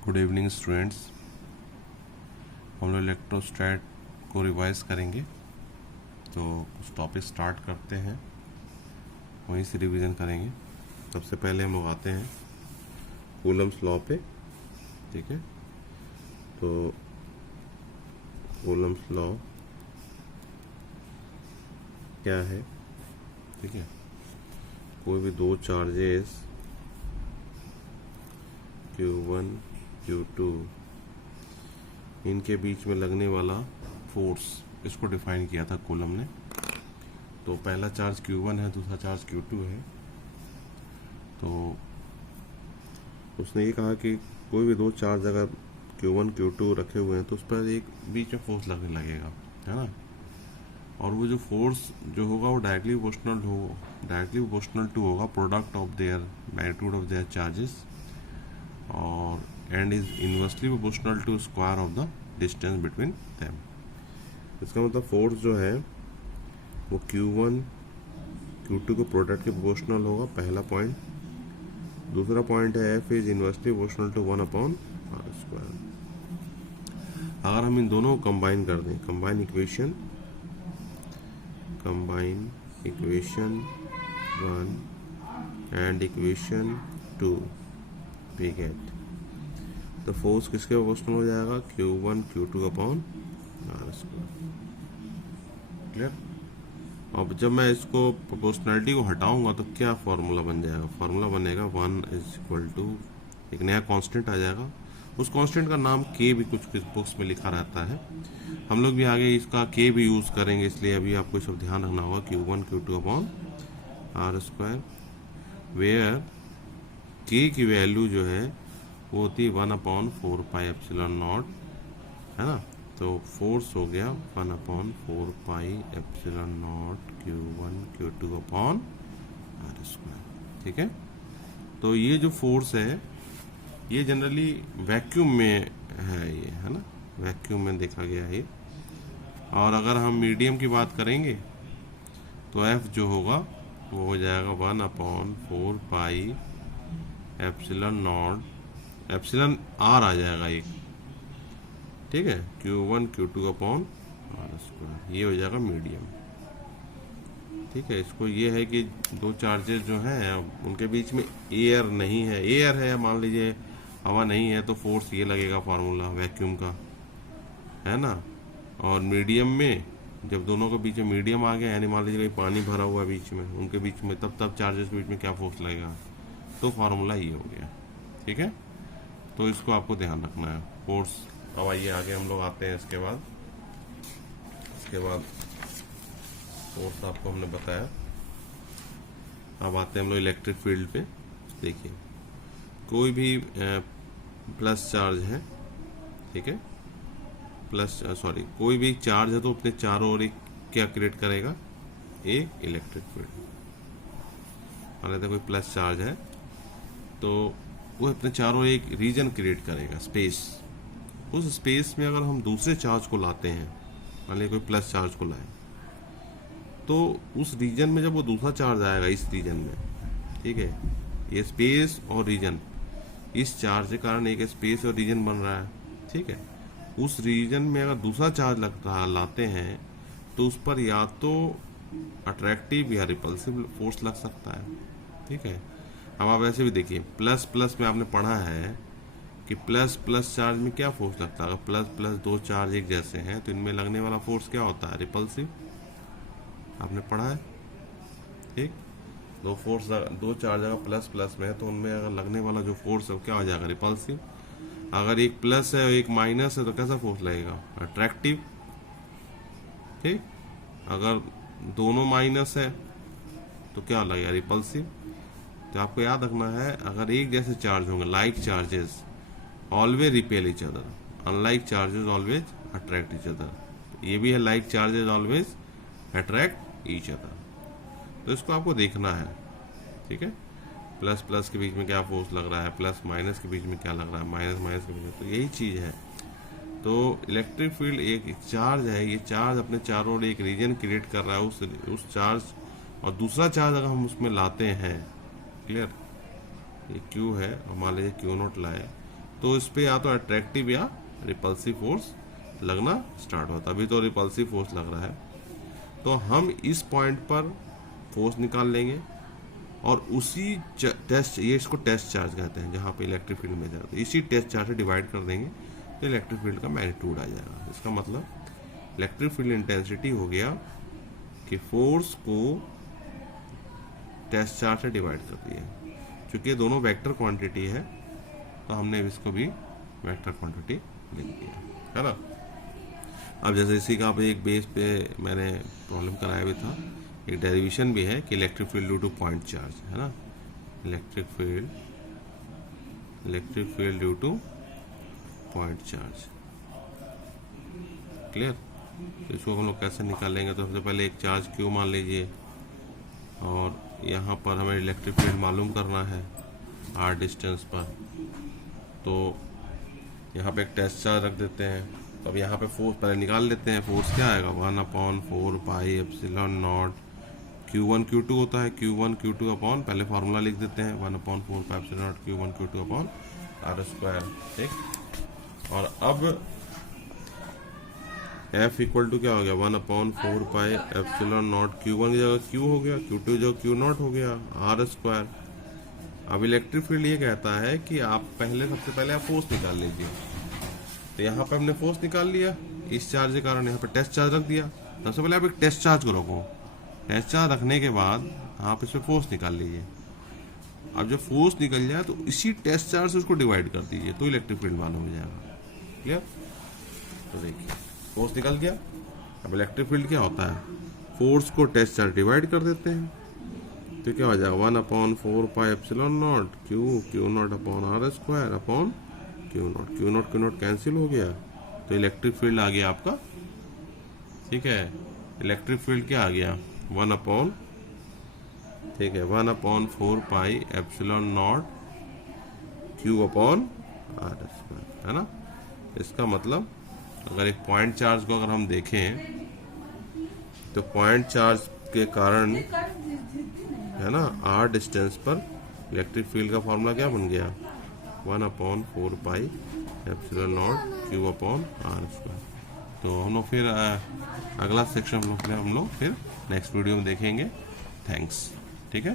Good evening students. हम लोग इलेक्ट्रोस्टैट को रिवाइज करेंगे, तो कुछ टॉपिक स्टार्ट करते हैं, वहीं से रिवीजन करेंगे। सबसे पहले हम लोग आते हैं कूलम्स लॉ पे। ठीक है, तो कूलम्स लॉ क्या है? ठीक है, कोई भी दो चार्जेस Q1 Q2 इनके बीच में लगने वाला फोर्स, इसको डिफाइन किया था कूलम ने। तो पहला चार्ज Q1 है, दूसरा चार्ज Q2 है। तो उसने ये कहा कि कोई भी दो चार्ज अगर Q1 Q2 रखे हुए हैं तो उस पर एक बीच में फोर्स लगने लगेगा, है ना। और वो जो फोर्स जो होगा वो डायरेक्टली प्रोपोर्शनल टू होगा product of their magnitude of their charges, और and is inversely proportional to square of the distance between them. इसका मतलब फोर्स जो है वो Q1 Q2 के प्रोडक्ट के प्रोपोर्शनल होगा, पहला पॉइंट। दूसरा पॉइंट है F is inversely proportional to 1/r²। अगर हम इन दोनों को कंबाइन कर दें, combine equation 1 and equation 2, we get तो फोर्स किसके प्रोपोर्शनल हो जाएगा? Q1 Q2/r²। क्लियर? अब जब मैं इसको प्रोपोर्शनलिटी को हटाऊंगा तो क्या फॉर्मूला बन जाएगा? फॉर्मूला बनेगा 1 एक नया कांस्टेंट आ जाएगा। उस कांस्टेंट का नाम K भी कुछ बुक्स में लिखा रहता है। हम लोग भी आगे इसका K भी यूज करेंगे, इसलिए अभी आपको सब ध्यान रखना होगा। Q1 Q2/r², वेयर K की वैल्यू जो है वो होती है 1/4πε0, है ना। तो फोर्स हो गया 1/4πε0 Q1 Q2/r²। ठीक है, तो ये जो फोर्स है ये जनरली वैक्यूम में है, ये है ना, वैक्यूम में देखा गया है ये। और अगर हम मीडियम की बात करेंगे तो F जो होगा वो हो जाएगा 1/4πε0 एप्सिलॉन r आ जाएगा एक। ठीक है, Q1 Q2/r², ये हो जाएगा मीडियम। ठीक है, इसको ये है कि दो चार्जेस जो हैं उनके बीच में एयर नहीं है, एयर है मान लीजिए, हवा नहीं है, तो फोर्स ये लगेगा फार्मूला वैक्यूम का, है ना। और मीडियम में जब दोनों के बीच में मीडियम आ गया, यानी मान लीजिए कहीं पानी भरा हुआ बीच में, उनके बीच में तब चार्जेस के बीच में क्या फोर्स लगेगा, तो फार्मूला ये हो गया। ठीक है, तो इसको आपको ध्यान रखना है फोर्स। अब आइए आगे हम लोग आते हैं। इसके बाद फोर्स आपको हमने बताया। अब आते हैं हम लोग इलेक्ट्रिक फील्ड पे। देखिए, कोई भी प्लस चार्ज है, ठीक है, कोई भी चार्ज है तो अपने चारों ओर एक क्या क्रिएट करेगा? एक इलेक्ट्रिक फील्ड। मान लेते हैं कोई प्लस चार्ज है तो वो अपने चारों एक रीजन क्रिएट करेगा, स्पेस। उस स्पेस में अगर हम दूसरे चार्ज को लाते हैं, मान लीजिए कोई प्लस चार्ज को लाए, तो उस रीजन में जब वो दूसरा चार्ज आएगा इस रीजन में, ठीक है, ये स्पेस और रीजन, इस चार्ज के कारण एक स्पेस और रीजन बन रहा है। ठीक है, उस रीजन में अगर दूसरा चार्ज लाते हैं तो उस पर या तो अट्रैक्टिव या रिपल्सिव फोर्स लग सकता है। ठीक है, अब आप ऐसे भी देखिए, प्लस प्लस में आपने पढ़ा है कि प्लस प्लस चार्ज में क्या फोर्स लगता है? अगर प्लस प्लस दो चार्ज एक जैसे हैं तो इनमें लगने वाला फोर्स क्या होता है? रिपल्सिव। आपने पढ़ा है। ठीक, दो चार्ज अगर प्लस प्लस में है तो उनमें अगर लगने वाला जो फोर्स है वो क्या हो जाएगा? रिपल्सिव। अगर एक प्लस है और एक माइनस है तो कैसा फोर्स लगेगा? अट्रैक्टिव। ठीक, अगर दोनों माइनस है तो क्या लगेगा? रिपल्सिव। तो आपको याद रखना है, अगर एक जैसे चार्ज होंगे, like charges always repel each other, unlike charges always attract each other. ये भी है, like charges always attract each other. तो इसको आपको देखना है। ठीक है, प्लस प्लस के बीच में क्या फोर्स लग रहा है, प्लस माइनस के बीच में क्या लग रहा है, माइनस माइनस के बीच में, तो यही चीज है। तो इलेक्ट्रिक फील्ड एक चार्ज है, ये चार्ज अपने चारों ओर एक रीजन क्रिएट कर रहा है उस चार्ज, और दूसरा चार्ज अगर हम उसमें लाते हैं, क्लियर, ये Q है और मान लीजिए Q0 लाए, तो इस पे या तो अट्रैक्टिव या रिपल्सिव फोर्स लगना स्टार्ट होता है। अभी तो रिपल्सिव फोर्स लग रहा है, तो हम इस पॉइंट पर फोर्स निकाल लेंगे और उसी टेस्ट, ये इसको टेस्ट चार्ज कहते हैं, जहाँ पे इलेक्ट्रिक फील्ड में जाता है, इसी टेस्ट चार्ज से डिवाइड कर देंगे तो इलेक्ट्रिक फील्ड का मैग्नीट्यूड आ जाएगा। इसका मतलब इलेक्ट्रिक फील्ड इंटेंसिटी हो गया कि फोर्स को टेस्ट चार्ज से डिवाइड कर दिया। क्योंकि ये दोनों वेक्टर क्वांटिटी है तो हमने इसको भी वेक्टर क्वांटिटी लिख दिया, है ना। अब जैसे इसी का एक बेस पे मैंने प्रॉब्लम कराया भी था, एक डेरिवेशन भी है कि electric field due two point charge, है ना। Electric field due two point charge, clear. तो इसको हम लोग कैसे निकालेंगे, तो सबसे पहले एक चार्ज क्यू मान लीजिए और यहाँ पर हमें इलेक्ट्रिक फील्ड मालूम करना है आर डिस्टेंस पर। तो यहाँ पे एक टेस्ट चार्ज रख देते हैं। तो अब यहाँ पे फोर्स पहले निकाल लेते हैं। फोर्स क्या आएगा, 1/4 pi epsilon naught Q1 Q2 होता है, Q1 Q2 अपॉन, पहले फार्मूला लिख देते हैं 1/4 pi epsilon naught Q1 Q2 upon R square, ठीक। और अब F इक्वल टू क्या हो गया, 1/4 पाई एप्सिलॉन नॉट Q1 की जगह Q हो गया, Q2 की जगह Q नॉट हो गया, आर स्क्वायर। अब इलेक्ट्रिक फील्ड ये कहता है कि आप सबसे पहले आप फोर्स निकाल लीजिए। तो यहाँ पे हमने फोर्स निकाल लिया इस चार्ज के कारण, यहाँ पे टेस्ट चार्ज रख दिया। सबसे पहले आप एक टेस्ट चार्ज को रखो, टेस्ट चार्ज रखने के बाद आप इस पर फोर्स निकाल लीजिए। अब जब फोर्स निकल जाए तो इसी टेस्ट चार्ज से उसको डिवाइड कर दीजिए, तो इलेक्ट्रिक फील्ड मालूम हो जाएगा, क्लियर। तो देखिए फोर्स निकल गया। अब इलेक्ट्रिक फील्ड क्या होता है, फोर्स को टेस्ट चार्ज डिवाइड कर देते हैं, तो क्या हो जाएगा 1/4 pi epsilon naught Q naught upon R square upon Q naught cancel हो गया। तो इलेक्ट्रिक फील्ड आ गया आपका, ठीक है। इलेक्ट्रिक फील्ड क्या आ गया, 1/4 pi epsilon naught Q upon R square, है ना। इसका मतलब अगर एक पॉइंट चार्ज को अगर हम देखें तो पॉइंट चार्ज के कारण, है ना, आर डिस्टेंस पर इलेक्ट्रिक फील्ड का फॉर्मूला क्या बन गया, 1/4 pi epsilon naught Q upon R square. तो हम लोग फिर अगला सेक्शन हम लोग फिर नेक्स्ट वीडियो में देखेंगे। थैंक्स, ठीक है।